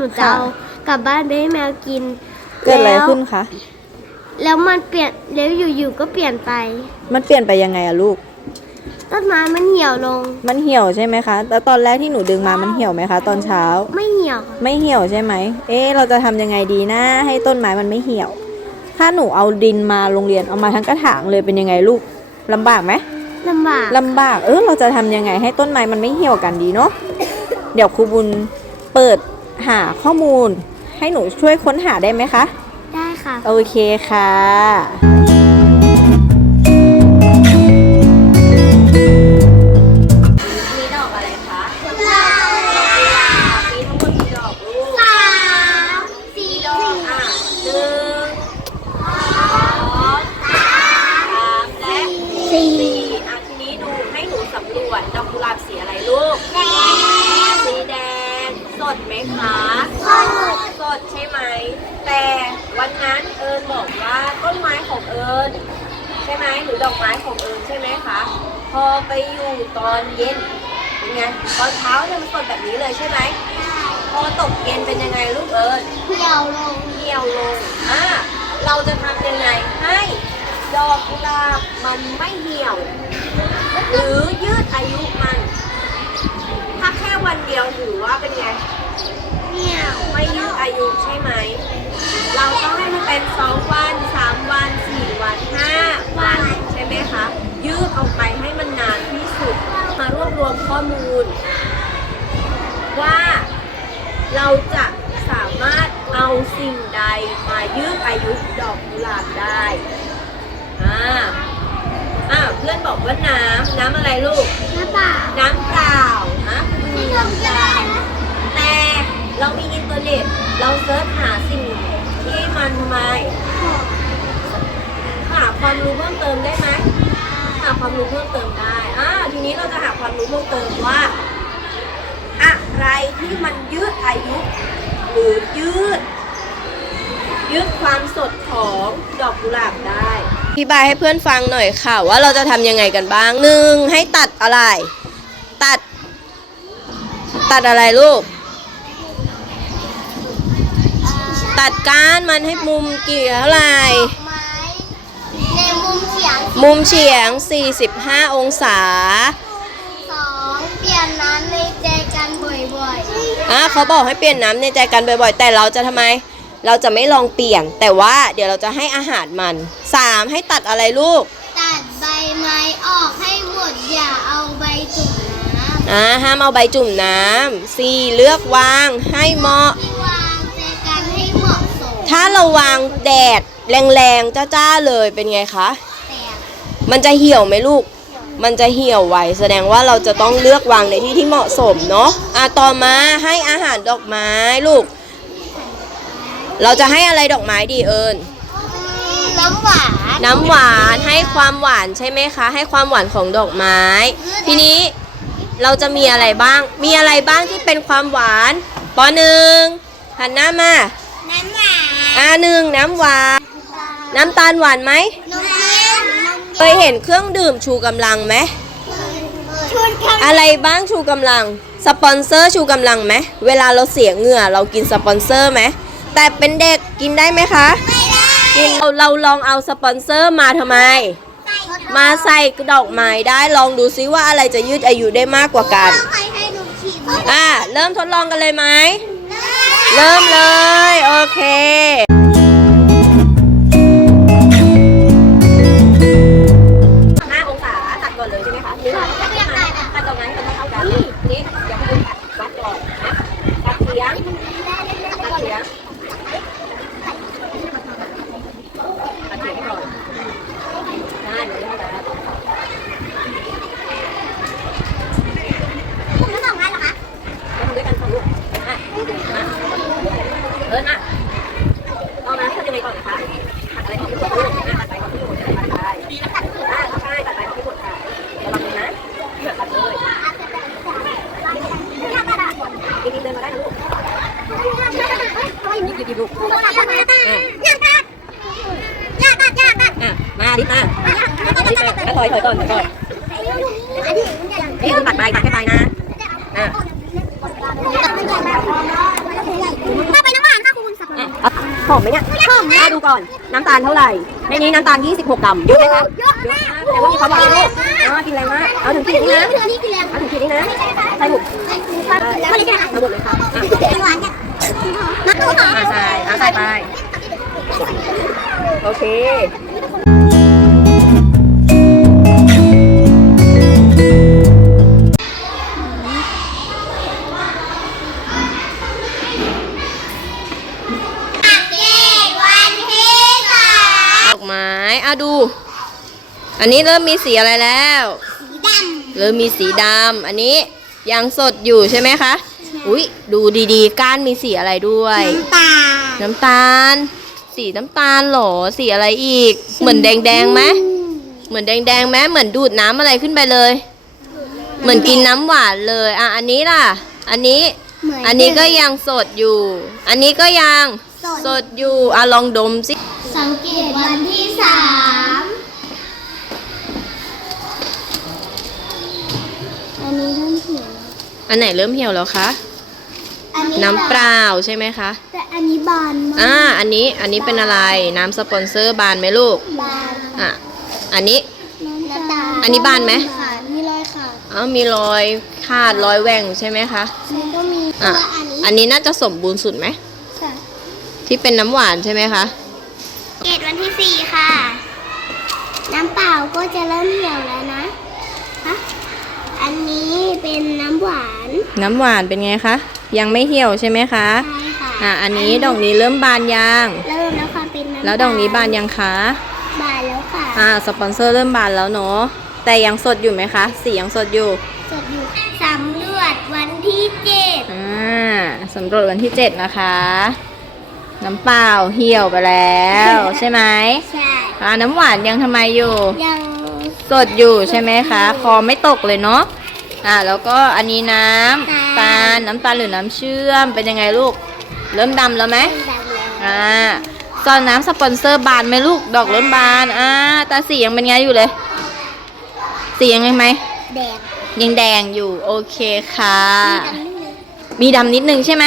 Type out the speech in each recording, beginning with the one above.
หนูจะค่ะเอากลับบ้านไปให้แมวกินเกิดอะไรแล้วขึ้นคะ แล้วมันเปลี่ยนแล้วอยู่ๆก็เปลี่ยนไป มันเปลี่ยนไปยังไงอะลูก ต้นไม้มันเหี่ยวลง มันเหี่ยวใช่ไหมคะ แล้วตอนแรกที่หนูดึงมา มันเหี่ยวไหมคะ ตอนเช้า ไม่เหี่ยวค่ะไม่เหี่ยวใช่ไหม เอ๊ะ เราจะทำยังไงดีนะ ให้ต้นไม้มันไม่เหี่ยว ถ้าหนูเอาดินมาโรงเรียน เอามาทั้งกระถางเลยเป็นยังไงลูกลำบากไหม ลำบากลำบาก เออเราจะทำยังไงให้ต้นไม้มันไม่เหี่ยวกันดีเนาะ เดี๋ยวครูบุญเปิด หาข้อมูลให้หนูช่วยค้นหาได้ไหมคะ ได้ค่ะ โอเคค่ะ มีดอกอะไรคะมีทั้งหมดกี่ดอกลูกสามสี่อะหนึ่งสองสามและสี่สี่อะทีนี้ดูให้หนูสำรวจดอกกุหลาบสีอะไรลูก แดงสีแดงส ดไหมคะสดใช่ไหม แต่วันนั้นเอิญบอกว่าต้นไม้ของเอิญใช่ไหมหรือดอกไม้ของเอิญใช่ไหมคะพอไปอยู่ตอนเย็นเป็นไงตอนเช้าเนี่ยมันสดแบบนี้เลยใช่ไหมพอตกเย็นเป็นยังไงลูกเอิญเหี่ยวลงเหี่ยวลงอ่าเราจะทำยังไงให้ดอกกุหลาบมันไม่เหี่ยวหรือยืดอายุมันถ้าแค่ วันเดียวถือว่าเป็นไงเหี่ยวไม่ยืดอายุใช่ไหม เราต้องให้มันเป็นสองวันสามวันสี่วันห้าวันใช่ไหมคะ ยืดออกไปให้มันนานที่สุด มารวบรวมข้อมูล ว่าเราจะสามารถเอาสิ่งใดมายืดอายุดอกกุหลาบได้อ่าอ่าเพื่อนบอกว่าน้ำน้ำอะไรลูก น้ำเปล่า น้ำเปล่านะ ไม่ลงก็ได้นะ แต่เรามีอินเทอร์เน็ต เราเซิร์ชหาสิ่งที่มันมาหาความรู้เพิ่มเติมได้ไหมหาความรู้เพิ่มเติมได้อ่าทีนี้เราจะหาความรู้เพิ่มเติมว่า อะไรที่มันยืดอายุหรือยืด ยืดความสดของดอกกุหลาบได้อธิบายให้เพื่อนฟังหน่อยค่ะ ว่าเราจะทำยังไงกันบ้างหนึ่งให้ตัดอะไร ตัด ตัดอะไรลูก ตัดก้านมันให้มุมกี่เท่าไหร่ไม้ในมุมเฉียงมุมเฉียง 45 องศาสองเปลี่ยนน้ำในใจกันบ่อยอะเขาบอกให้เปลี่ยนน้ำในใจกันบ่อยๆ แต่เราจะทำไม เราจะไม่ลองเปลี่ยน แต่ว่าเดี๋ยวเราจะให้อาหารมัน 3 ให้ตัดอะไรลูกๆตัดใบไม้ออกให้หมดอย่าเอาใบจุ่มน้ำ อ่าห้ามเอาใบจุ่มน้ำ4เลือกวางให้เหมาะที่วางใจกันให้เหมาะสมถ้าเราวางแดดแรงๆจ้าๆเลยเป็นไงคะ แต่มันจะเหี่ยวไหมลูก มันจะเหี่ยวไวแสดงว่าเราจะต้องเลือกวางในที่ที่เหมาะสมเนาะอะต่อมาให้อาหารดอกไม้ลูก เราจะให้อะไรดอกไม้ดีเอิญน้ำหวานน้ำหวานให้ความหวานใช่ไหมคะ ให้ความหวานของดอกไม้ ทีนี้ เราจะมีอะไรบ้าง มีอะไรบ้างที่เป็นความหวานปอหนึ่งหันหน้ามา น้ำหวานอ่าหนึ่งน้ำหวาน น้ำตาลหวานไหมนมเย็นนมเคยเห็นเครื่องดื่มชูกำลังไหมชุดอะไรบ้างชูกำลัง สปอนเซอร์ชูกำลังไหม เวลาเราเสียเหงื่อเรากินสปอนเซอร์ไหม แต่เป็นเด็กกินได้ไหมคะ ไม่ได้กินเราเราลองเอาสปอนเซอร์มาทำไม มาใส่ดอกไม้ได้ลองดูซิว่าอะไรจะยืดอายุได้มากกว่ากัน ใครให้หนูชิมอ่าเริ่มทดลองกันเลยไหม เริ่มเลย โอเค ถอยถอยก่อนถอยก่อนนี่คือตัดไปตัดแค่ไปนะอะหอมไหมเนี่ยหอมมาดูก่อน น้ำตาลเท่าไหร่ ในนี้น้ำตาล 26 กรัมเยอะไหมคะเยอะมากแต่ว่ามีความหวานลูกอ๋อกินแรงมากเอาถึงขีดนี้นะนี่คือแรงเอาถึงขีดนี้นะใส่หมดไม่ได้ค่ะเอาหมดเลยค่ะอะหวานเนี่ยมาดูค่ะอะใส่อะใส่ไป โอเค อันนี้เริ่มมีสีอะไรแล้ว สีดำเริ่มมีสีดำอันนี้ยังสดอยู่ใช่ไหมคะอุ้ยดูดีๆ ก้านมีสีอะไรด้วย น้ำตาล น้ำตาล สีน้ำตาลเหรอ สีอะไรอีก เหมือนแดงๆไหมเหมือนแดงๆไหมเหมือนดูดน้ำอะไรขึ้นไปเลย เหมือนกินน้ำหวานเลย อะ อันนี้ล่ะ อันนี้เหมือนอันนี้ก็ยังสดอยู่ อันนี้ก็ยังสดสดอยู่ อะลองดมสิ สังเกตวันที่สาม อันไหนเริ่มเหี่ยวแล้วคะอันนี้น้ำเปล่าใช่ไหมคะแต่อันนี้บานมากอ่าอันนี้อันนี้เป็นอะไรน้ำสปอนเซอร์บานไหมลูกบานอะอันนี้ น้ำตาลอันนี้บานไหมขาดมีรอยขาดอ๋อมีรอยขาดรอยแหว่งใช่ไหมคะมันก็มีอะตัวอันนี้อันนี้น่าจะสมบูรณ์สุดไหมค่ะที่เป็นน้ำหวานใช่ไหมคะเกตวันที่สี่ค่ะ น้ำเปล่าก็จะเริ่มเหี่ยวแล้วนะฮะอั นนี้เป็นน้ำหวานน้ำหวานเป็นไงคะ ยังไม่เหี่ยวใช่ไหมคะ ใช่ค่ะอะ อันนี้ดอกนี้เริ่มบานยัง เริ่มแล้วค่ะเป็นน้ำแล้วดอกนี้บานยังคะ บานแล้วค่ะอ่า สปอนเซอร์เริ่มบานแล้วเนาะ แต่ยังสดอยู่ไหมคะ สียังสดอยู่ สดอยู่สำรวจวันที่เจ็ดอ่าสำรวจวันที่7นะคะ น้ำเปล่าเหี่ยวไปแล้วใช่ไหมใช่อ่าน้ำหวานยังทำไมอยู่ ยังสดอยู่ใช่ไหมคะ คอไม่ตกเลยเนาะ อ่าแล้วก็อันนี้น้ำตาลน้ำตาลหรือน้ำเชื่อมเป็นยังไงลูก เริ่มดำแล้วไหมเป็นแบบแล้วอ่าซอนน้ำสปอนเซอร์บานไหมลูกดอกเริ่มบานอ่าตาสียังเป็นไงอยู่เลย สียังไงไหมแดงยังแดงอยู่โอเคค่ะ มีดำนิดนึงมีดำนิดนึงใช่ไหม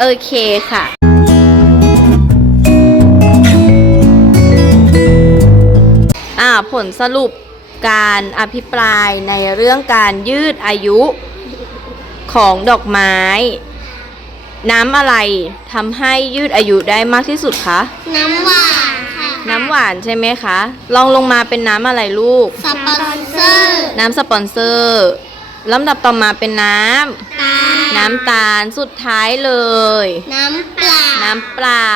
โอเคค่ะอ่าผลสรุป การอภิปรายในเรื่องการยืดอายุของดอกไม้ น้ำอะไรทำให้ยืดอายุได้มากที่สุดคะ น้ำหวานค่ะ น้ำหวานใช่ไหมคะ ลองลงมาเป็นน้ำอะไรลูก สปอนเซอร์ น้ำสปอนเซอร์ลำดับต่อมาเป็นน้ำ ตาล น้ำตาลสุดท้ายเลย น้ำเปล่า น้ำเปล่า